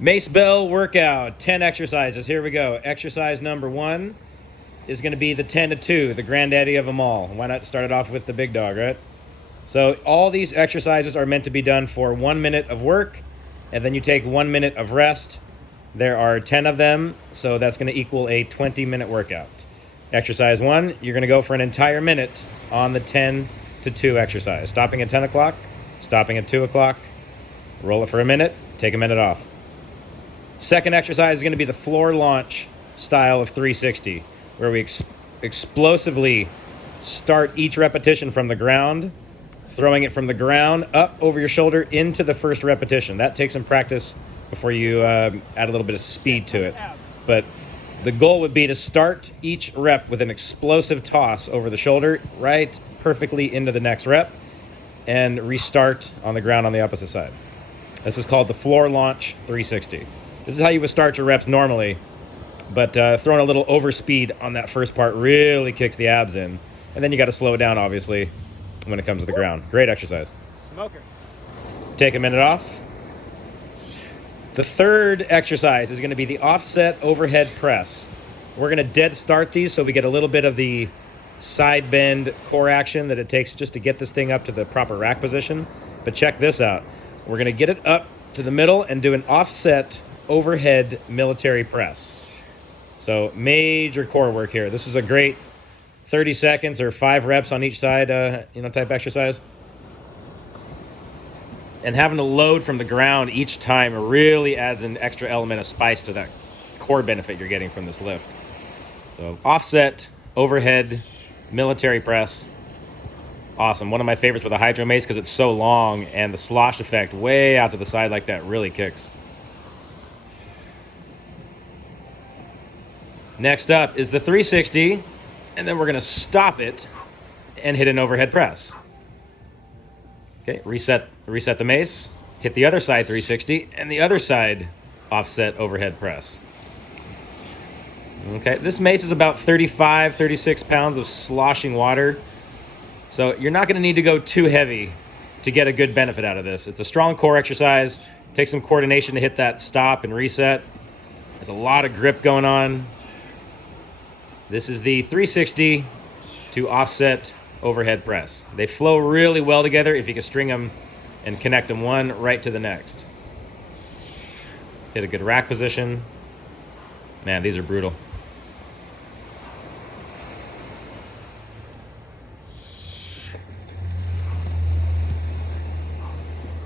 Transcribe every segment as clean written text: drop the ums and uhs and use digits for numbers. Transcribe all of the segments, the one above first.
Mace bell workout, 10 exercises. Here we go. Exercise number 1 is going to be the 10 to 2, the granddaddy of them all. Why not start it off with the big dog, right? So all these exercises are meant to be done for 1 minute of work, and then you take 1 minute of rest. There are 10 of them, so that's going to equal a 20-minute workout. Exercise 1, you're going to go for an entire minute on the 10 to 2 exercise. Stopping at 10 o'clock, stopping at 2 o'clock, roll it for a minute, take a minute off. Second exercise is going to be the floor launch style of 360, where we explosively start each repetition from the ground, throwing it from the ground up over your shoulder into the first repetition. That takes some practice before you add a little bit of speed to it. But the goal would be to start each rep with an explosive toss over the shoulder, right perfectly into the next rep, and restart on the ground on the opposite side. This is called the floor launch 360. This is how you would start your reps normally, but throwing a little overspeed on that first part really kicks the abs in. And then you got to slow it down, obviously, when it comes to the ground. Great exercise. Smoker. Take a minute off. The third exercise is going to be the offset overhead press. We're going to dead start these so we get a little bit of the side bend core action that it takes just to get this thing up to the proper rack position. But check this out. We're going to get it up to the middle and do an offset overhead military press. So major core work here. This is a great 30 seconds or 5 reps on each side, type exercise. And having to load from the ground each time really adds an extra element of spice to that core benefit you're getting from this lift. So offset overhead military press. Awesome. One of my favorites with the HydroMace because it's so long, and the slosh effect way out to the side like that really kicks. Next up is the 360, and then we're going to stop it and hit an overhead press. Okay, reset the mace, hit the other side 360, and the other side offset overhead press. Okay, this mace is about 35, 36 pounds of sloshing water. So you're not going to need to go too heavy to get a good benefit out of this. It's a strong core exercise. Takes some coordination to hit that stop and reset. There's a lot of grip going on. This is the 360 to offset overhead press. They flow really well together if you can string them and connect them one right to the next. Hit a good rack position. Man, these are brutal.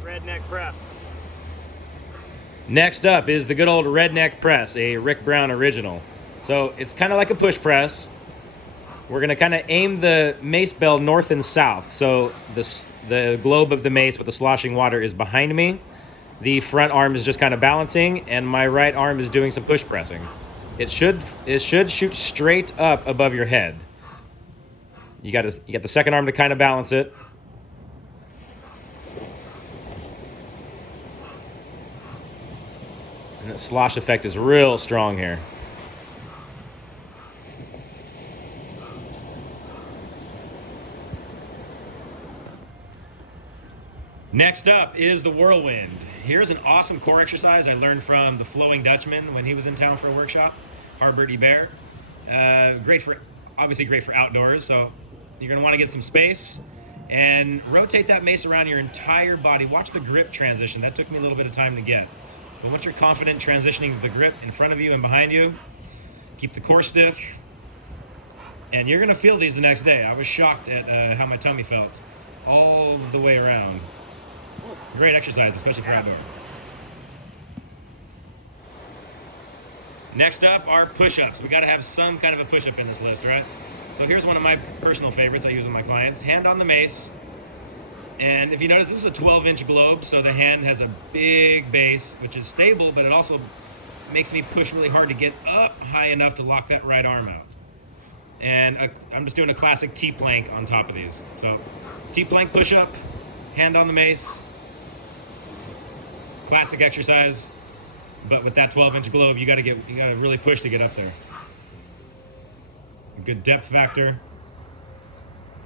Redneck Press. Next up is the good old Redneck Press, a Rick Brown original. So it's kind of like a push press. We're going to kind of aim the mace bell north and south. So the globe of the mace with the sloshing water is behind me. The front arm is just kind of balancing, and my right arm is doing some push pressing. It should shoot straight up above your head. You got the second arm to kind of balance it. And that slosh effect is real strong here. Next up is the Whirlwind. Here's an awesome core exercise I learned from the Flowing Dutchman when he was in town for a workshop, Harberty Bear. Obviously great for outdoors, so you're gonna wanna get some space and rotate that mace around your entire body. Watch the grip transition. That took me a little bit of time to get. But once you're confident transitioning the grip in front of you and behind you, keep the core stiff, and you're gonna feel these the next day. I was shocked at how my tummy felt all the way around. Great exercise, especially for outdoor. Next up are push-ups. We gotta have some kind of a push-up in this list, right? So here's one of my personal favorites I use with my clients. Hand on the mace. And if you notice, this is a 12-inch globe, so the hand has a big base, which is stable, but it also makes me push really hard to get up high enough to lock that right arm out. And I'm just doing a classic T-plank on top of these. So T-plank push-up, hand on the mace. Classic exercise, but with that 12-inch globe, you gotta really push to get up there. A good depth factor.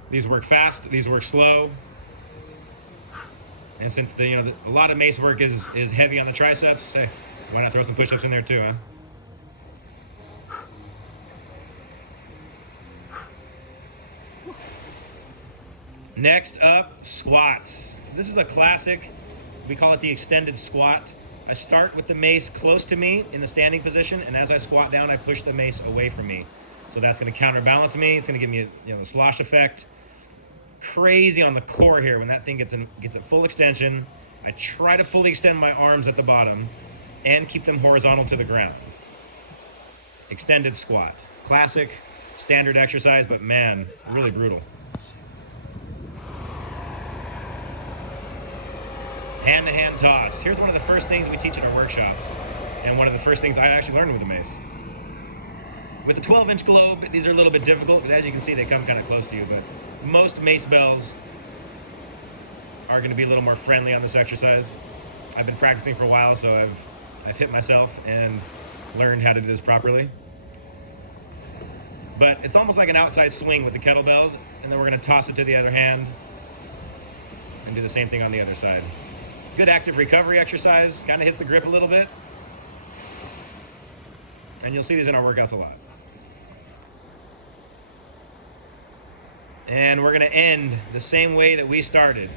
These work fast, these work slow. And since a lot of mace work is heavy on the triceps, Why not throw some push-ups in there too, huh? Next up, squats. This is a classic. We call it the extended squat. I start with the mace close to me in the standing position, and as I squat down, I push the mace away from me. So that's going to counterbalance me. It's going to give me the slosh effect. Crazy on the core here when that thing gets at full extension. I try to fully extend my arms at the bottom and keep them horizontal to the ground. Extended squat. Classic, standard exercise, but man, really brutal. Hand-to-hand toss. Here's one of the first things we teach at our workshops, and one of the first things I actually learned with the mace. With a 12-inch globe, these are a little bit difficult, because as you can see, they come kind of close to you, but most mace bells are going to be a little more friendly on this exercise. I've been practicing for a while, so I've hit myself and learned how to do this properly. But it's almost like an outside swing with the kettlebells, and then we're going to toss it to the other hand and do the same thing on the other side. Good active recovery exercise, kind of hits the grip a little bit. And you'll see these in our workouts a lot. And we're gonna end the same way that we started.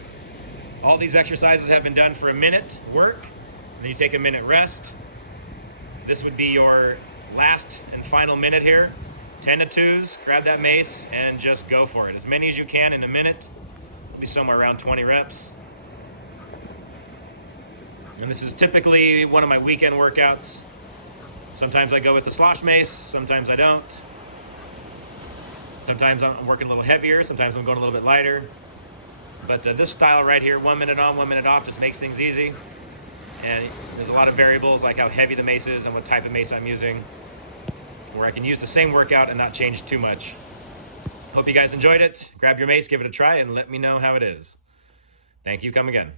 All these exercises have been done for a minute work, and then you take a minute rest. This would be your last and final minute here. 10 to 2s, grab that mace and just go for it. As many as you can in a minute. It'll be somewhere around 20 reps. And this is typically one of my weekend workouts. Sometimes I go with the slosh mace, sometimes I don't. Sometimes I'm working a little heavier, sometimes I'm going a little bit lighter. But this style right here, 1 minute on, 1 minute off, just makes things easy. And there's a lot of variables like how heavy the mace is and what type of mace I'm using, where I can use the same workout and not change too much. Hope you guys enjoyed it. Grab your mace, give it a try, and let me know how it is. Thank you. Come again.